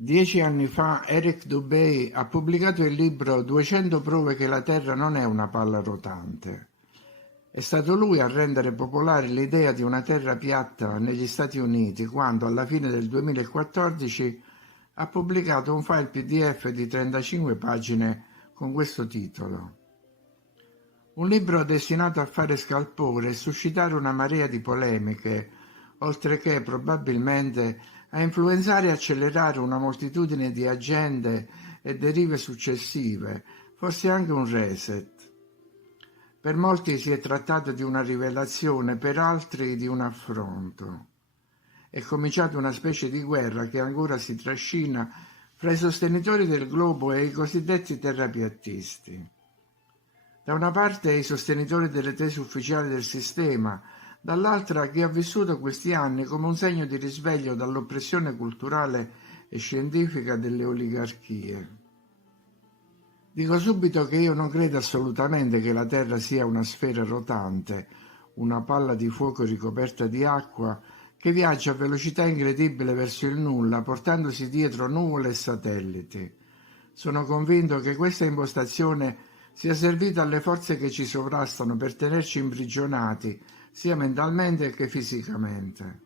10 anni fa Eric Dubay ha pubblicato il libro 200 prove che la Terra non è una palla rotante. È stato lui a rendere popolare l'idea di una Terra piatta negli Stati Uniti quando, alla fine del 2014, ha pubblicato un file PDF di 35 pagine con questo titolo. Un libro destinato a fare scalpore e suscitare una marea di polemiche, oltre che probabilmente a influenzare e accelerare una moltitudine di agende e derive successive, forse anche un reset. Per molti si è trattato di una rivelazione, per altri di un affronto. È cominciata una specie di guerra che ancora si trascina fra i sostenitori del globo e i cosiddetti terrapiattisti. Da una parte i sostenitori delle tesi ufficiali del sistema, dall'altra chi ha vissuto questi anni come un segno di risveglio dall'oppressione culturale e scientifica delle oligarchie. Dico subito che io non credo assolutamente che la Terra sia una sfera rotante, una palla di fuoco ricoperta di acqua che viaggia a velocità incredibile verso il nulla, portandosi dietro nuvole e satelliti. Sono convinto che questa impostazione sia servita alle forze che ci sovrastano per tenerci imprigionati, sia mentalmente che fisicamente.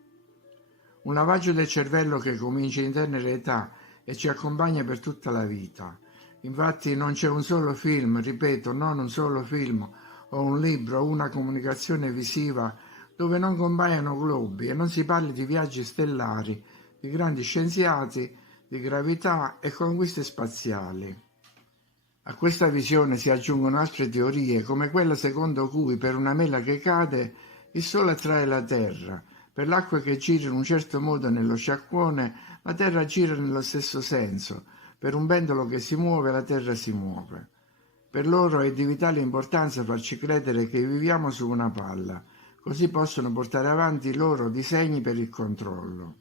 Un lavaggio del cervello che comincia in tenera età e ci accompagna per tutta la vita. Infatti non c'è un solo film, ripeto, non un solo film o un libro o una comunicazione visiva dove non compaiano globi e non si parli di viaggi stellari, di grandi scienziati, di gravità e conquiste spaziali. A questa visione si aggiungono altre teorie, come quella secondo cui per una mela che cade il Sole attrae la Terra, per l'acqua che gira in un certo modo nello sciacquone la Terra gira nello stesso senso, per un pendolo che si muove la Terra si muove. Per loro è di vitale importanza farci credere che viviamo su una palla, così possono portare avanti i loro disegni per il controllo.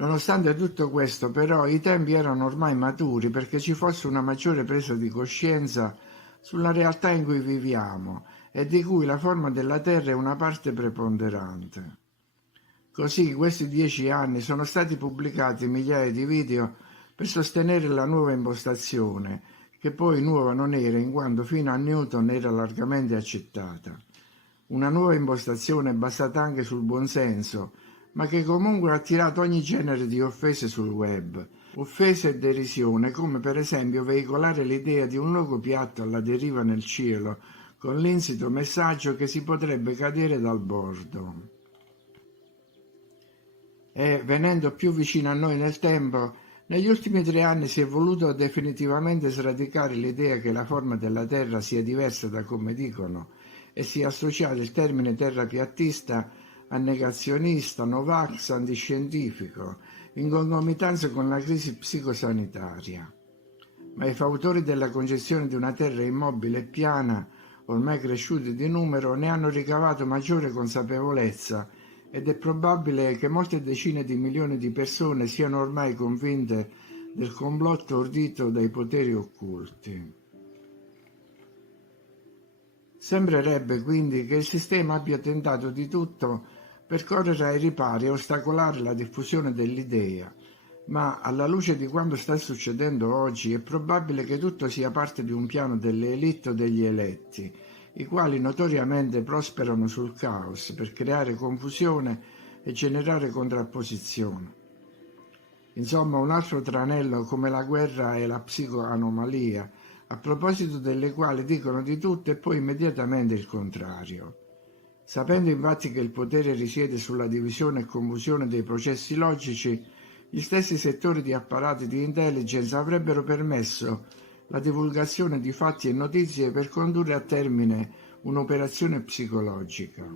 Nonostante tutto questo, però, i tempi erano ormai maturi perché ci fosse una maggiore presa di coscienza sulla realtà in cui viviamo e di cui la forma della Terra è una parte preponderante. Così, in questi 10 anni sono stati pubblicati migliaia di video per sostenere la nuova impostazione, che poi nuova non era in quanto fino a Newton era largamente accettata. Una nuova impostazione basata anche sul buonsenso, ma che comunque ha attirato ogni genere di offese sul web. Offese e derisione, come per esempio veicolare l'idea di un luogo piatto alla deriva nel cielo, con l'insito messaggio che si potrebbe cadere dal bordo. E, venendo più vicino a noi nel tempo, negli ultimi 3 anni si è voluto definitivamente sradicare l'idea che la forma della Terra sia diversa da come dicono e sia associato il termine terrapiattista a negazionista, novax, antiscientifico, in concomitanza con la crisi psicosanitaria. Ma i fautori della concezione di una Terra immobile e piana, ormai cresciuti di numero, ne hanno ricavato maggiore consapevolezza ed è probabile che molte decine di milioni di persone siano ormai convinte del complotto ordito dai poteri occulti. Sembrerebbe quindi che il sistema abbia tentato di tutto per correre ai ripari e ostacolare la diffusione dell'idea, ma alla luce di quanto sta succedendo oggi è probabile che tutto sia parte di un piano delle élite o degli eletti, i quali notoriamente prosperano sul caos per creare confusione e generare contrapposizione. Insomma, un altro tranello come la guerra e la psicoanomalia, a proposito delle quali dicono di tutto e poi immediatamente il contrario. Sapendo infatti che il potere risiede sulla divisione e confusione dei processi logici, gli stessi settori di apparati di intelligence avrebbero permesso la divulgazione di fatti e notizie per condurre a termine un'operazione psicologica.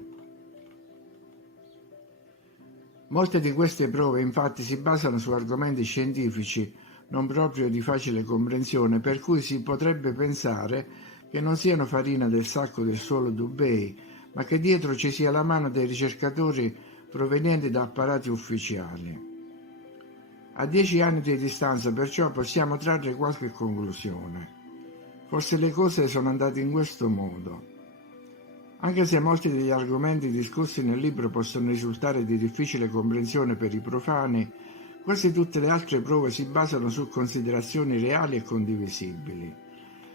Molte di queste prove infatti si basano su argomenti scientifici non proprio di facile comprensione, per cui si potrebbe pensare che non siano farina del sacco del solo Dubay, ma che dietro ci sia la mano dei ricercatori provenienti da apparati ufficiali. A 10 anni di distanza perciò possiamo trarre qualche conclusione. Forse le cose sono andate in questo modo. Anche se molti degli argomenti discussi nel libro possono risultare di difficile comprensione per i profani, Quasi tutte le altre prove si basano su considerazioni reali e condivisibili.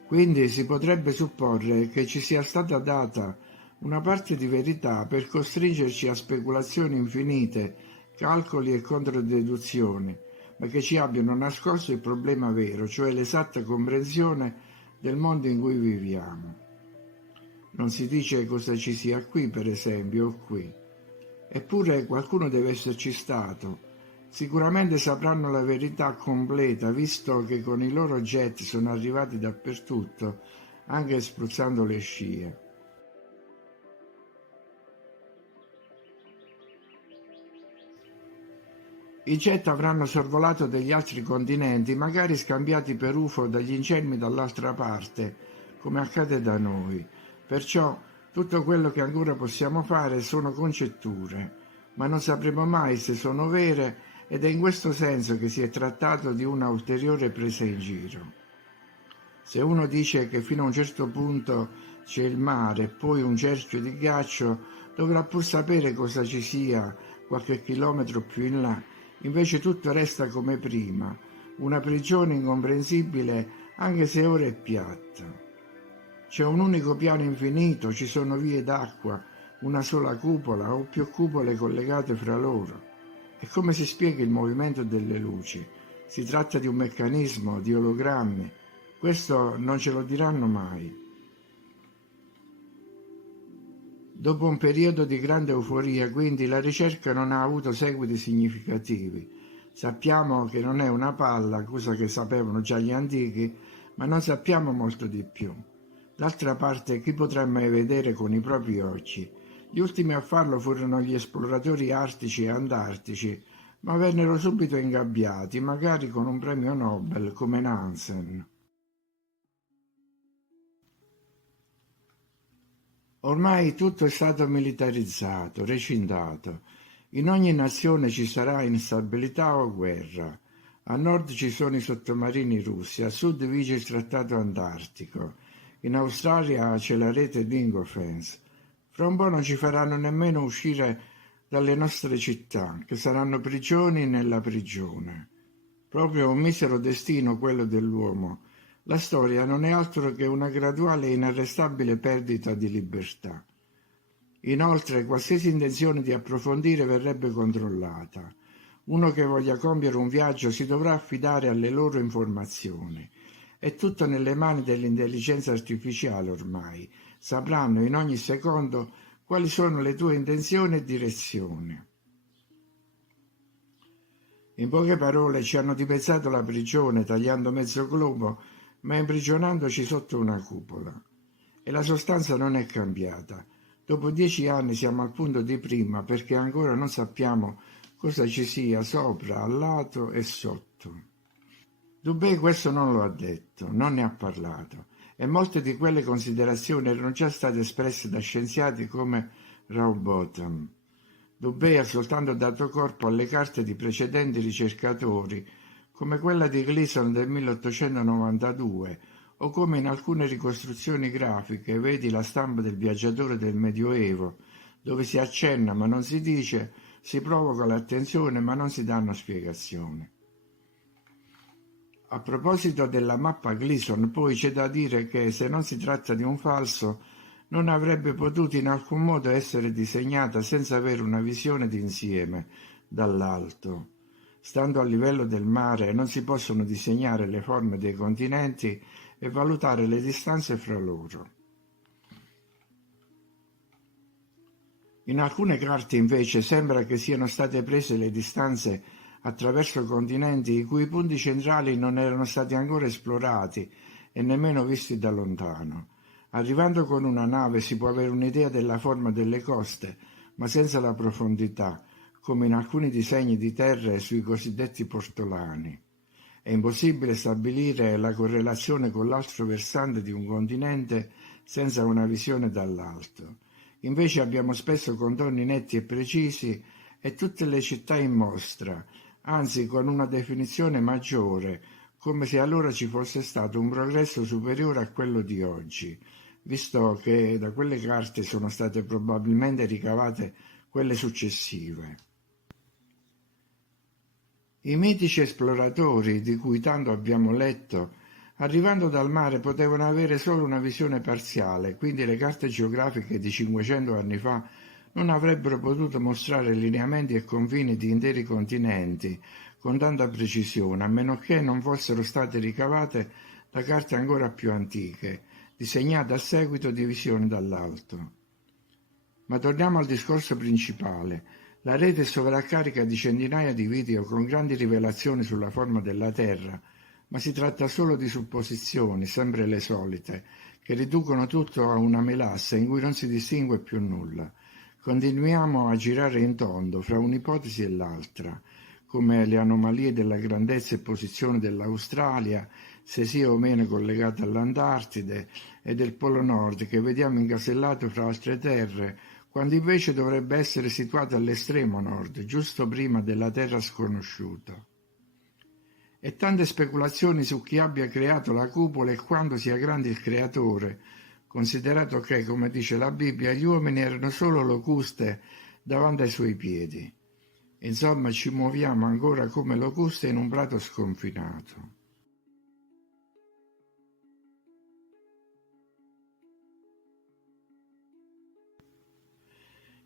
Quindi si potrebbe supporre che ci sia stata data una parte di verità per costringerci a speculazioni infinite, calcoli e controdeduzioni, ma che ci abbiano nascosto il problema vero, cioè l'esatta comprensione del mondo in cui viviamo. Non si dice cosa ci sia qui, per esempio, o qui. Eppure qualcuno deve esserci stato. Sicuramente sapranno la verità completa, visto che con i loro jet sono arrivati dappertutto, anche spruzzando le scie. I jet avranno sorvolato degli altri continenti, magari scambiati per UFO dagli incelmi dall'altra parte, come accade da noi. Perciò tutto quello che ancora possiamo fare sono congetture, ma non sapremo mai se sono vere ed è in questo senso che si è trattato di una ulteriore presa in giro. Se uno dice che fino a un certo punto c'è il mare e poi un cerchio di ghiaccio, dovrà pur sapere cosa ci sia qualche chilometro più in là. Invece tutto resta come prima, una prigione incomprensibile anche se ora è piatta. C'è un unico piano infinito, ci sono vie d'acqua, una sola cupola o più cupole collegate fra loro. E come si spiega il movimento delle luci? Si tratta di un meccanismo, di ologrammi. Questo non ce lo diranno mai. Dopo un periodo di grande euforia, quindi, la ricerca non ha avuto seguiti significativi. Sappiamo che non è una palla, cosa che sapevano già gli antichi, ma non sappiamo molto di più. D'altra parte, chi potrà mai vedere con i propri occhi? Gli ultimi a farlo furono gli esploratori artici e antartici, ma vennero subito ingabbiati, magari con un premio Nobel come Nansen. Ormai tutto è stato militarizzato, recintato. In ogni nazione ci sarà instabilità o guerra. A nord ci sono i sottomarini russi, a sud vige il trattato antartico. In Australia c'è la rete Dingofence. Fra un po' non ci faranno nemmeno uscire dalle nostre città, che saranno prigioni nella prigione. Proprio un misero destino quello dell'uomo. La storia non è altro che una graduale e inarrestabile perdita di libertà. Inoltre, qualsiasi intenzione di approfondire verrebbe controllata. Uno che voglia compiere un viaggio si dovrà affidare alle loro informazioni. È tutto nelle mani dell'intelligenza artificiale ormai. Sapranno in ogni secondo quali sono le tue intenzioni e direzioni. In poche parole ci hanno dipezzato la prigione tagliando mezzo globo, ma imprigionandoci sotto una cupola. E la sostanza non è cambiata. Dopo 10 anni siamo al punto di prima perché ancora non sappiamo cosa ci sia sopra, a lato e sotto. Dubé questo non lo ha detto, non ne ha parlato, e molte di quelle considerazioni erano già state espresse da scienziati come Rowbotham. Dubé ha soltanto dato corpo alle carte di precedenti ricercatori, come quella di Gleason del 1892, o come in alcune ricostruzioni grafiche, vedi la stampa del viaggiatore del Medioevo, dove si accenna ma non si dice, si provoca l'attenzione ma non si danno spiegazioni. A proposito della mappa Gleason, poi c'è da dire che se non si tratta di un falso, non avrebbe potuto in alcun modo essere disegnata senza avere una visione d'insieme, dall'alto. Stando a livello del mare non si possono disegnare le forme dei continenti e valutare le distanze fra loro. In alcune carte invece sembra che siano state prese le distanze attraverso continenti i cui punti centrali non erano stati ancora esplorati e nemmeno visti da lontano. Arrivando con una nave si può avere un'idea della forma delle coste, ma senza la profondità, come in alcuni disegni di terre sui cosiddetti portolani. È impossibile stabilire la correlazione con l'altro versante di un continente senza una visione dall'alto. Invece abbiamo spesso contorni netti e precisi e tutte le città in mostra, anzi con una definizione maggiore, come se allora ci fosse stato un progresso superiore a quello di oggi, visto che da quelle carte sono state probabilmente ricavate quelle successive. I mitici esploratori, di cui tanto abbiamo letto, arrivando dal mare potevano avere solo una visione parziale, quindi le carte geografiche di 500 anni fa non avrebbero potuto mostrare lineamenti e confini di interi continenti con tanta precisione, a meno che non fossero state ricavate da carte ancora più antiche, disegnate a seguito di visioni dall'alto. Ma torniamo al discorso principale. La rete è sovraccarica di centinaia di video con grandi rivelazioni sulla forma della Terra, ma si tratta solo di supposizioni, sempre le solite, che riducono tutto a una melassa in cui non si distingue più nulla. Continuiamo a girare in tondo fra un'ipotesi e l'altra, come le anomalie della grandezza e posizione dell'Australia, se sia o meno collegata all'Antartide, e del Polo Nord che vediamo incasellato fra altre terre, quando invece dovrebbe essere situato all'estremo nord, giusto prima della terra sconosciuta. E tante speculazioni su chi abbia creato la cupola e quanto sia grande il creatore, considerato che, come dice la Bibbia, gli uomini erano solo locuste davanti ai suoi piedi. Insomma, ci muoviamo ancora come locuste in un prato sconfinato.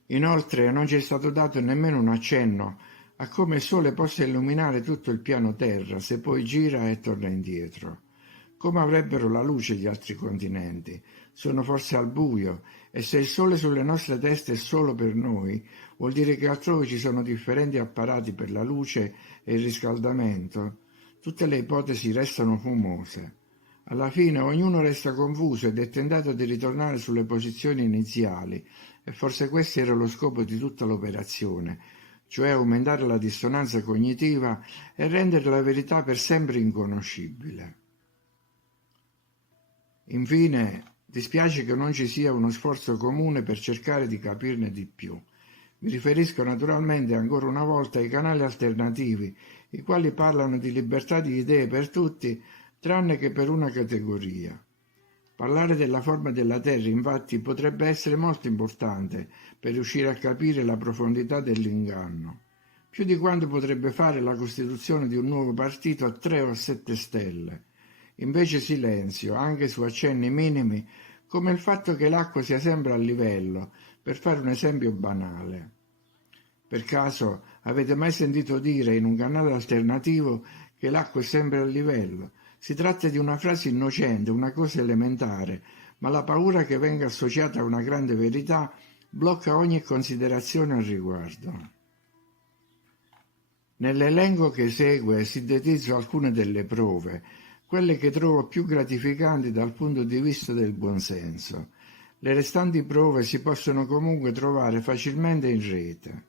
Inoltre non ci è stato dato nemmeno un accenno a come il Sole possa illuminare tutto il piano Terra se poi gira e torna indietro. Come avrebbero la luce gli altri continenti? Sono forse al buio, e se il Sole sulle nostre teste è solo per noi, vuol dire che altrove ci sono differenti apparati per la luce e il riscaldamento? Tutte le ipotesi restano fumose. Alla fine ognuno resta confuso ed è tentato di ritornare sulle posizioni iniziali, e forse questo era lo scopo di tutta l'operazione, cioè aumentare la dissonanza cognitiva e rendere la verità per sempre inconoscibile. Infine, dispiace che non ci sia uno sforzo comune per cercare di capirne di più. Mi riferisco naturalmente ancora una volta ai canali alternativi, i quali parlano di libertà di idee per tutti, tranne che per una categoria. Parlare della forma della Terra, infatti, potrebbe essere molto importante per riuscire a capire la profondità dell'inganno, più di quanto potrebbe fare la costituzione di un nuovo partito a 3 o 7 stelle. Invece silenzio, anche su accenni minimi, come il fatto che l'acqua sia sempre a livello, per fare un esempio banale. Per caso avete mai sentito dire in un canale alternativo che l'acqua è sempre a livello? Si tratta di una frase innocente, una cosa elementare, ma la paura che venga associata a una grande verità blocca ogni considerazione al riguardo. Nell'elenco che segue sintetizzo alcune delle prove, quelle che trovo più gratificanti dal punto di vista del buonsenso. Le restanti prove si possono comunque trovare facilmente in rete.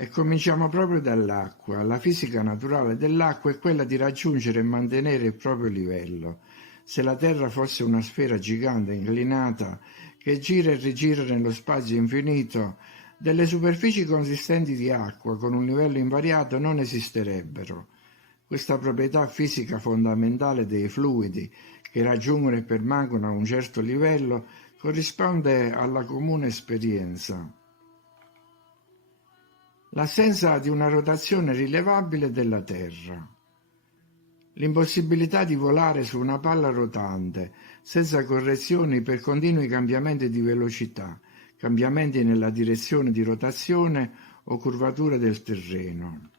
E cominciamo proprio dall'acqua. La fisica naturale dell'acqua è quella di raggiungere e mantenere il proprio livello. Se la Terra fosse una sfera gigante inclinata che gira e rigira nello spazio infinito, delle superfici consistenti di acqua con un livello invariato non esisterebbero. Questa proprietà fisica fondamentale dei fluidi, che raggiungono e permangono a un certo livello, corrisponde alla comune esperienza. L'assenza di una rotazione rilevabile della Terra. L'impossibilità di volare su una palla rotante, senza correzioni per continui cambiamenti di velocità, cambiamenti nella direzione di rotazione o curvatura del terreno.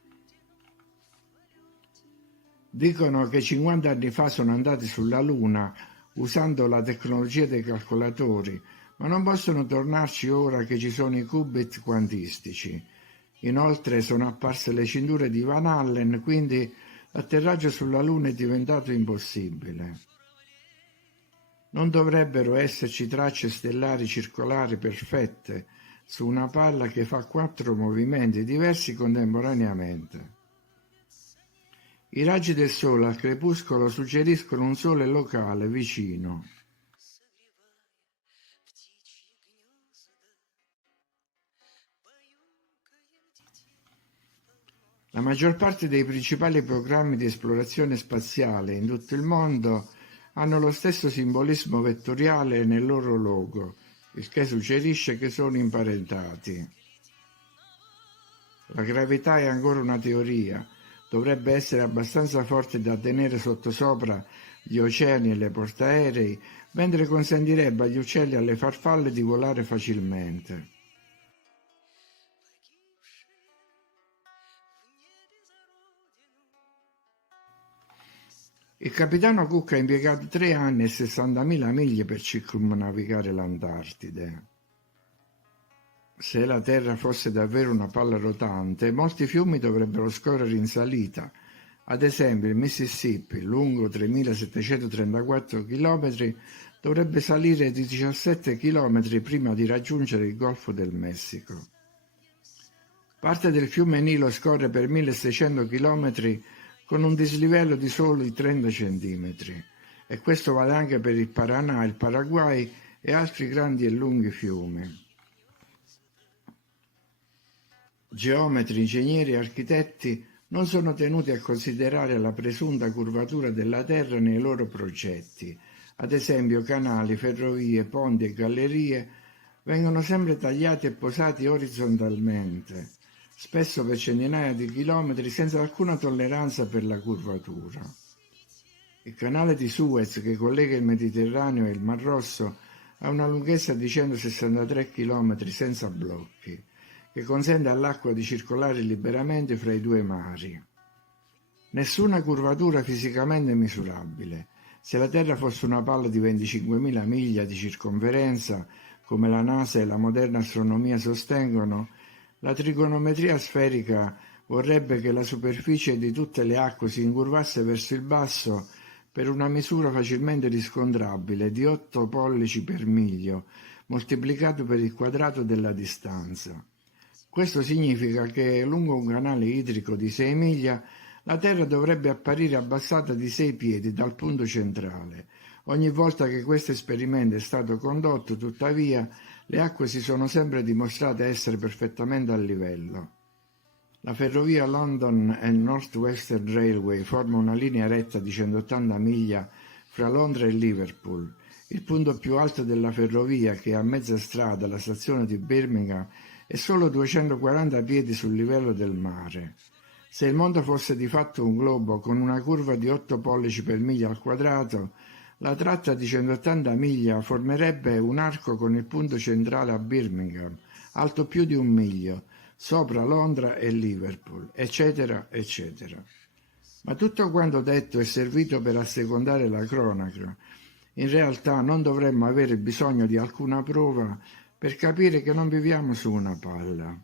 Dicono che 50 anni fa sono andati sulla Luna usando la tecnologia dei calcolatori, ma non possono tornarci ora che ci sono i qubit quantistici. Inoltre sono apparse le cinture di Van Allen, quindi l'atterraggio sulla Luna è diventato impossibile. Non dovrebbero esserci tracce stellari circolari perfette su una palla che fa 4 movimenti diversi contemporaneamente. I raggi del Sole al crepuscolo suggeriscono un Sole locale vicino. La maggior parte dei principali programmi di esplorazione spaziale in tutto il mondo hanno lo stesso simbolismo vettoriale nel loro logo, il che suggerisce che sono imparentati. La gravità è ancora una teoria, dovrebbe essere abbastanza forte da tenere sottosopra gli oceani e le portaerei, mentre consentirebbe agli uccelli e alle farfalle di volare facilmente. Il capitano Cook ha impiegato 3 anni e 60.000 miglia per circumnavigare l'Antartide. Se la Terra fosse davvero una palla rotante, molti fiumi dovrebbero scorrere in salita. Ad esempio, il Mississippi, lungo 3.734 km, dovrebbe salire di 17 km prima di raggiungere il Golfo del Messico. Parte del fiume Nilo scorre per 1.600 km con un dislivello di soli 30 cm, e questo vale anche per il Paraná, il Paraguay e altri grandi e lunghi fiumi. Geometri, ingegneri e architetti non sono tenuti a considerare la presunta curvatura della Terra nei loro progetti. Ad esempio, canali, ferrovie, ponti e gallerie vengono sempre tagliati e posati orizzontalmente, spesso per centinaia di chilometri, senza alcuna tolleranza per la curvatura. Il canale di Suez, che collega il Mediterraneo e il Mar Rosso, ha una lunghezza di 163 km senza blocchi, che consente all'acqua di circolare liberamente fra i due mari. Nessuna curvatura fisicamente misurabile. Se la Terra fosse una palla di 25.000 miglia di circonferenza, come la NASA e la moderna astronomia sostengono, la trigonometria sferica vorrebbe che la superficie di tutte le acque si incurvasse verso il basso per una misura facilmente riscontrabile di 8 pollici per miglio, moltiplicato per il quadrato della distanza. Questo significa che lungo un canale idrico di 6 miglia la Terra dovrebbe apparire abbassata di 6 piedi dal punto centrale. Ogni volta che questo esperimento è stato condotto, tuttavia, le acque si sono sempre dimostrate essere perfettamente a livello. La ferrovia London and North Western Railway forma una linea retta di 180 miglia fra Londra e Liverpool. Il punto più alto della ferrovia, che è a mezza strada alla stazione di Birmingham, è solo 240 piedi sul livello del mare. Se il mondo fosse di fatto un globo con una curva di 8 pollici per miglia al quadrato, la tratta di 180 miglia formerebbe un arco con il punto centrale a Birmingham, alto più di 1 miglio, sopra Londra e Liverpool, eccetera, eccetera. Ma tutto quanto detto è servito per assecondare la cronaca. In realtà non dovremmo avere bisogno di alcuna prova per capire che non viviamo su una palla.